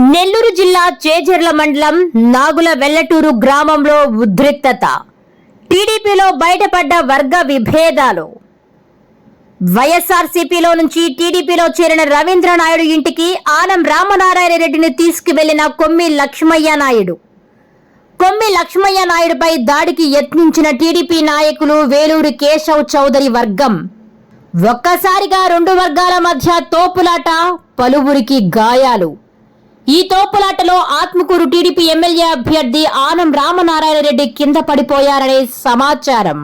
నెల్లూరు జిల్లా చేజర్ల మండలం నాగుల వెల్లటూరు గ్రామంలో ఉద్రిక్తత. టీడీపీలో బయటపడ్డ వర్గ విభేదాలు. వైఎస్ఆర్సీపీలో నుంచి టీడీపీలో చేరిన రవీంద్ర నాయుడు ఇంటికి ఆనం రామనారాయణ రెడ్డిని తీసుకువెళ్ళిన కొమ్మి లక్ష్మయ్య నాయుడు. కొమ్మి లక్ష్మయ్య నాయుడుపై దాడికి యత్నించిన టీడీపీ నాయకులు వేలూరు కేశవ్ చౌదరి వర్గం. ఒక్కసారిగా రెండు వర్గాల మధ్య తోపులాట పలువురికి గాయాలు. ఈ తోపులాటలో ఆత్మకూరు టీడీపీ ఎమ్మెల్యే అభ్యర్థి ఆనం రామనారాయణ రెడ్డి కింద పడిపోయారనే సమాచారం.